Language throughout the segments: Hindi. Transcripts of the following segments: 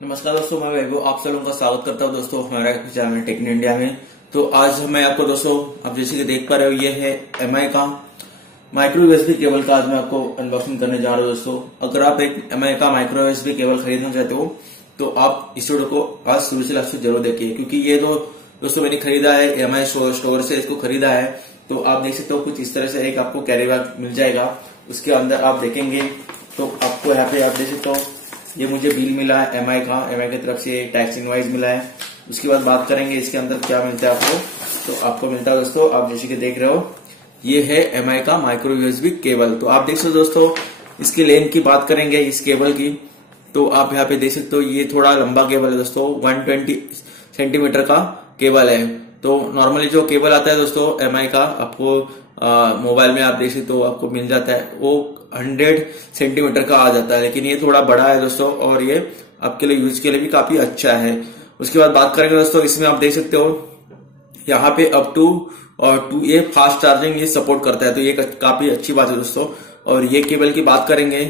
नमस्कार दोस्तों, मैं वैभव आप सब लोगों का स्वागत करता हूं दोस्तों हमारे चैनल टेक इन इंडिया में। तो आज मैं आपको दोस्तों आप जैसे कि देख पा रहे हो, ये है एमआई का माइक्रो यूएसबी केबल का आज मैं आपको अनबॉक्सिंग करने जा रहा हूं दोस्तों। अगर आप एक एमआई का माइक्रो यूएसबी केबल खरीदना चाहते हो तो आप इस वीडियो को आज शुरू से लास्ट तक जरूर देखिए, क्योंकि ये तो दोस्तों मैंने खरीदा है एमआई स्टोर से, इसको खरीदा है। तो आप देख सकते हो कुछ इस तरह से एक आपको कैरी बैग मिल जाएगा। उसके अंदर आप देखेंगे तो आपको यहाँ पे आप देख सकते हो ये मुझे बिल मिला है एमआई की तरफ से टैक्स इनवाइस मिला है। उसके बाद बात करेंगे इसके अंदर क्या मिलता है आपको। तो आपको मिलता है दोस्तों, आप जैसे कि देख रहे हो ये है एमआई का माइक्रो यूएसबी केबल। तो आप देख सकते हो दोस्तों, इसकी लेंथ की बात करेंगे इस केबल की, तो आप यहाँ पे देख सकते हो ये थोड़ा लंबा केबल है दोस्तों, 120 सेंटीमीटर का केबल है। तो नॉर्मली जो केबल आता है दोस्तों एमआई का आपको मोबाइल में आप देख सकते हो आपको मिल जाता है, वो 100 सेंटीमीटर का आ जाता है, लेकिन ये थोड़ा बड़ा है दोस्तों और ये आपके लिए यूज के लिए भी काफी अच्छा है। उसके बाद बात करेंगे दोस्तों, इसमें आप देख सकते हो यहाँ पे अप टू ये फास्ट चार्जिंग ये सपोर्ट करता है, तो ये काफी अच्छी बात है दोस्तों। और ये केबल की बात करेंगे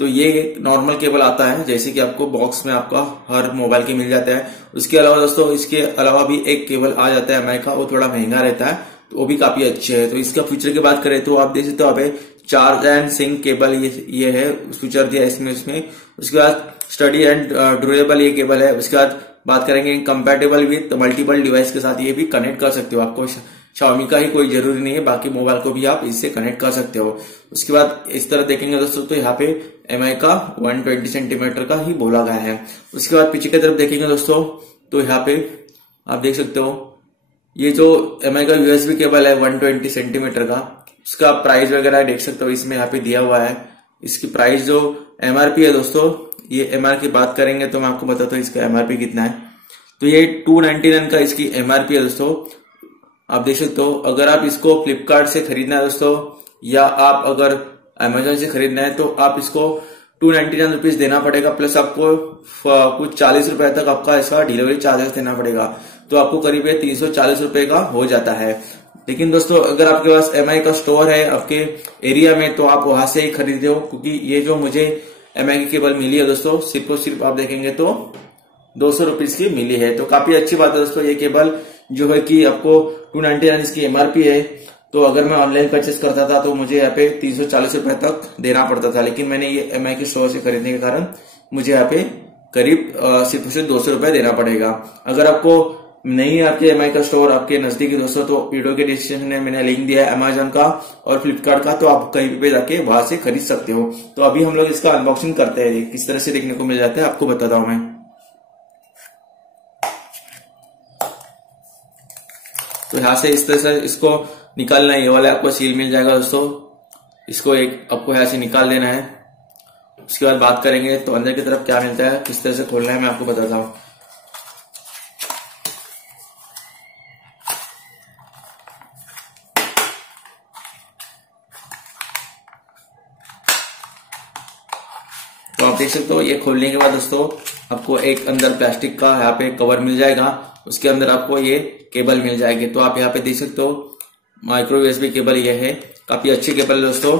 तो ये नॉर्मल केबल आता है, जैसे कि आपको बॉक्स में आपका हर मोबाइल के मिल जाता है। उसके अलावा दोस्तों इसके अलावा भी एक केबल आ जाता है एमआई का, वो थोड़ा महंगा रहता है, तो वो भी काफी अच्छे है। तो इसका फीचर की बात करें तो आप देख सकते हो यहाँ पे चार्ज एंड सिंक केबल ये है फीचर दिया इसमें। उसके बाद स्टडी एंड ड्यूरेबल ये केबल है। उसके बाद बात करेंगे कंपैटिबल विद मल्टीपल डिवाइस के साथ ये भी कनेक्ट कर सकते हो। आपको Xiaomi का ही कोई जरूरी नहीं है, बाकी मोबाइल को भी आप इससे कनेक्ट कर सकते हो। उसके बाद इस तरह देखेंगे दोस्तों तो यहाँ पे एमआई का 120 सेंटीमीटर का ही बोला गया है। उसके बाद पीछे की तरफ देखेंगे दोस्तों तो यहाँ पे आप देख सकते हो ये जो एमआई का यूएसबी केबल है 120 सेंटीमीटर का, उसका प्राइस वगैरह देख सकते हो इसमें यहाँ पे दिया हुआ है। इसकी प्राइस जो एमआरपी है दोस्तों, ये एमआरपी की बात करेंगे तो मैं आपको बताता हूँ इसका एमआरपी कितना है। तो ये 299 का इसकी एमआरपी है दोस्तों। आप देख सकते हो अगर आप इसको फ्लिपकार्ट से खरीदना है दोस्तों, या आप अगर अमेजोन से खरीदना है तो आप इसको 299 रुपीज देना पड़ेगा, प्लस आपको कुछ 40 रुपए तक आपका इसका डिलीवरी चार्जेस देना पड़ेगा। तो आपको करीब 340 रुपए का हो जाता है। लेकिन दोस्तों अगर आपके पास एमआई का स्टोर है आपके एरिया में तो आप वहां से ही खरीदते हो, क्योंकि ये जो मुझे एमआई की केबल मिली है दोस्तों सिर्फ और सिर्फ आप देखेंगे तो 200 रुपीज की मिली है। तो काफी अच्छी बात है दोस्तों। ये केबल जो है कि आपको 299 इसकी एमआरपी है, तो अगर मैं ऑनलाइन परचेस करता था तो मुझे यहाँ पे 340 रुपए तक देना पड़ता था, लेकिन मैंने ये एमआई के स्टोर से खरीदने के कारण मुझे यहाँ पे करीब सिर्फ 200 रुपए देना पड़ेगा। अगर आपको नहीं है आपके एमआई का स्टोर आपके नजदीकी दोस्तों, तो वीडियो के डिस्क्रिप्शन में मैंने लिंक दिया है अमेजोन का और फ्लिपकार्ट का, तो आप कहीं पे जाके वहां से खरीद सकते हो। तो अभी हम लोग इसका अनबॉक्सिंग करते हैं, किस तरह से देखने को मिल जाता है आपको बताता हूं मैं। तो यहाँ से इस तरह से इसको निकालना है, ये वाला आपको सील मिल जाएगा दोस्तों, इसको एक आपको यहाँ से निकाल देना है। उसके बाद बात करेंगे तो अंदर की तरफ क्या मिलता है, किस तरह से खोलना है मैं आपको बताता हूँ। तो आप देख सकते हो ये खोलने के बाद दोस्तों आपको एक अंदर प्लास्टिक का यहाँ पे कवर मिल जाएगा, उसके अंदर आपको ये केबल मिल जाएगी। तो आप यहाँ पे देख सकते हो माइक्रो यूएसबी केबल ये है, काफी अच्छी केबल है दोस्तों,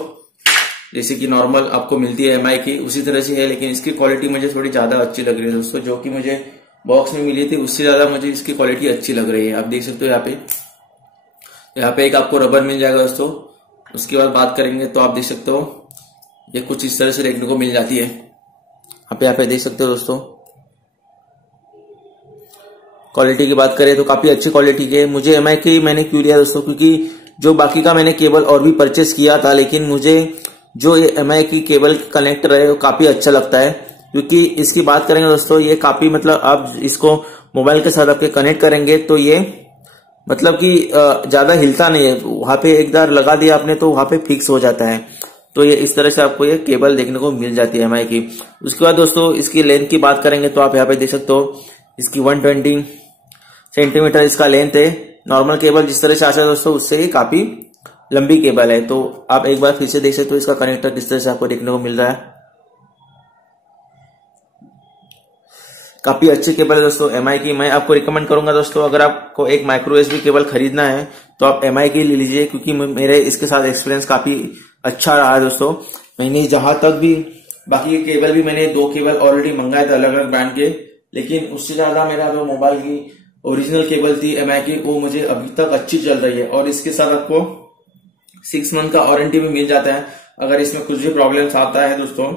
जैसे कि नॉर्मल आपको मिलती है एमआई की उसी तरह से है, लेकिन इसकी क्वालिटी मुझे थोड़ी ज्यादा अच्छी लग रही है दोस्तों। जो कि मुझे बॉक्स में मिली थी उससे ज्यादा मुझे इसकी क्वालिटी अच्छी लग रही है। आप देख सकते हो यहाँ पे एक आपको रबर मिल जाएगा दोस्तों। उसके बाद बात करेंगे तो आप देख सकते हो ये कुछ इस तरह से देखने को मिल जाती है। आप यहाँ पे देख सकते हो दोस्तों, क्वालिटी की बात करें तो काफी अच्छी क्वालिटी के। मुझे एमआई की मैंने क्यों लिया दोस्तों, क्योंकि जो बाकी का मैंने केबल और भी परचेस किया था, लेकिन मुझे जो ये एमआई की केबल कनेक्टर है वो काफी अच्छा लगता है। क्योंकि इसकी बात करेंगे दोस्तों ये काफी मतलब आप इसको मोबाइल के साथ आपके कनेक्ट करेंगे तो ये मतलब कि ज्यादा हिलता नहीं है, वहां पे एक बार लगा दिया आपने तो वहां पे फिक्स हो जाता है। तो ये इस तरह से आपको ये केबल देखने को मिल जाती है एमआई की। उसके बाद दोस्तों इसकी लेंथ की बात करेंगे तो आप यहाँ पे देख सकते हो इसकी 120 सेंटीमीटर इसका लेंथ है। नॉर्मल केबल जिस तरह से आता है दोस्तों उससे ही काफी लंबी केबल है। तो आप एक बार फिर से देख सकते हो इसका कनेक्टर किस तरह से आपको देखने को मिल रहा है, काफी अच्छी केबल है दोस्तों एमआई की। मैं आपको रिकमेंड करूंगा दोस्तों, अगर आपको एक माइक्रो यूएसबी केबल खरीदना है तो आप एमआई की ले लीजिए, क्योंकि मेरे इसके साथ एक्सपीरियंस काफी अच्छा रहा है दोस्तों। मैंने जहां तक भी बाकी के केबल भी मैंने 2 केबल ऑलरेडी मंगाए थे अलग अलग ब्रांड के, लेकिन उससे ज्यादा मेरा जो मोबाइल की ओरिजिनल केबल थी एमआई की, वो मुझे अभी तक अच्छी चल रही है। और इसके साथ आपको 6 मंथ का वारंटी भी मिल जाता है। अगर इसमें कुछ भी प्रॉब्लम्स आता है दोस्तों,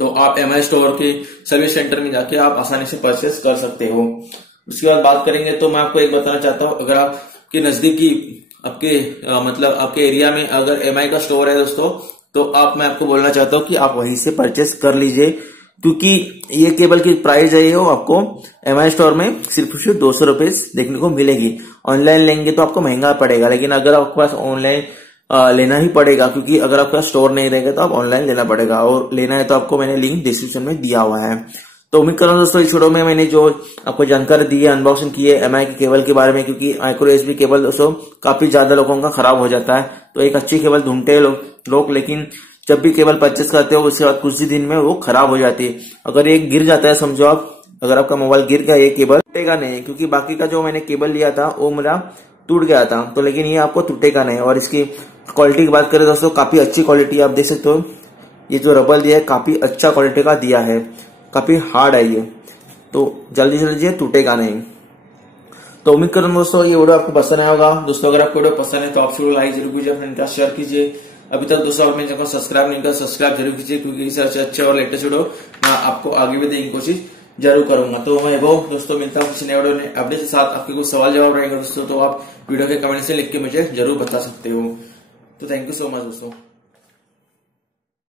तो आप एमआई स्टोर के सर्विस सेंटर में जाके आप आसानी से परचेस कर सकते हो। उसके बाद बात करेंगे तो मैं आपको एक बताना चाहता हूँ, अगर आपके नजदीकी मतलब आपके एरिया में अगर एमआई का स्टोर है दोस्तों, तो मैं आपको बोलना चाहता हूँ कि आप वहीं से परचेस कर लीजिए, क्योंकि ये केबल की प्राइस है वो आपको एमआई स्टोर में सिर्फ 200 रुपए देखने को मिलेगी। ऑनलाइन लेंगे तो आपको महंगा पड़ेगा, लेकिन अगर आपके पास ऑनलाइन लेना ही पड़ेगा, क्योंकि अगर आपका स्टोर नहीं रहेगा तो आप ऑनलाइन लेना पड़ेगा। और लेना है तो आपको मैंने लिंक डिस्क्रिप्शन में दिया हुआ है। तो उम्मीद कर रहा हूँ दोस्तों इस वीडियो में मैंने जो आपको जानकारी दी है, अनबॉक्सिंग की है एमआई के केबल के बारे में, क्योंकि माइक्रो यूएसबी केबल दोस्तों काफी ज्यादा लोगों का खराब हो जाता है। तो एक अच्छी केबल ढूंढते हैं लोग, लेकिन जब भी केबल परचेस करते हो उसके बाद कुछ ही दिन में वो खराब हो जाती है। अगर एक गिर जाता है, समझो अगर आपका मोबाइल गिर गया, ये केबल टूटेगा नहीं, क्योंकि बाकी का जो मैंने केबल लिया था वो मेरा टूट गया था, तो लेकिन ये आपको टूटेगा नहीं। और इसकी क्वालिटी की बात करें दोस्तों, काफी अच्छी क्वालिटी आप देख सकते हो। ये जो रबर दिया है काफी अच्छा क्वालिटी का दिया है, काफी हार्ड है ये, तो जल्दी से जल्दी टूटेगा नहीं। तो उम्मीद करूँ दोस्तों ये वीडियो आपको पसंद आया होगा। दोस्तों अगर आपको वीडियो पसंद है तो आप वीडियो लाइक जरूर कीजिए, अपने फ्रेंड शेयर कीजिए। अभी तक दोस्तों आपने चैनल को सब्सक्राइब नहीं किया, सब्सक्राइब जरूर कीजिए, क्योंकि इससे अच्छे और लेटेस्ट वीडियो मैं आपको आगे भी देने की कोशिश जरूर करूंगा। तो मैं वो दोस्तों मिलता हूँ किसी नए वीडियो में अपडेट के साथ। आपके कुछ सवाल जवाब रहेगा दोस्तों, तो आप वीडियो के कमेंट से लिख के मुझे जरूर बता सकते हो। तो थैंक यू सो मच दोस्तों।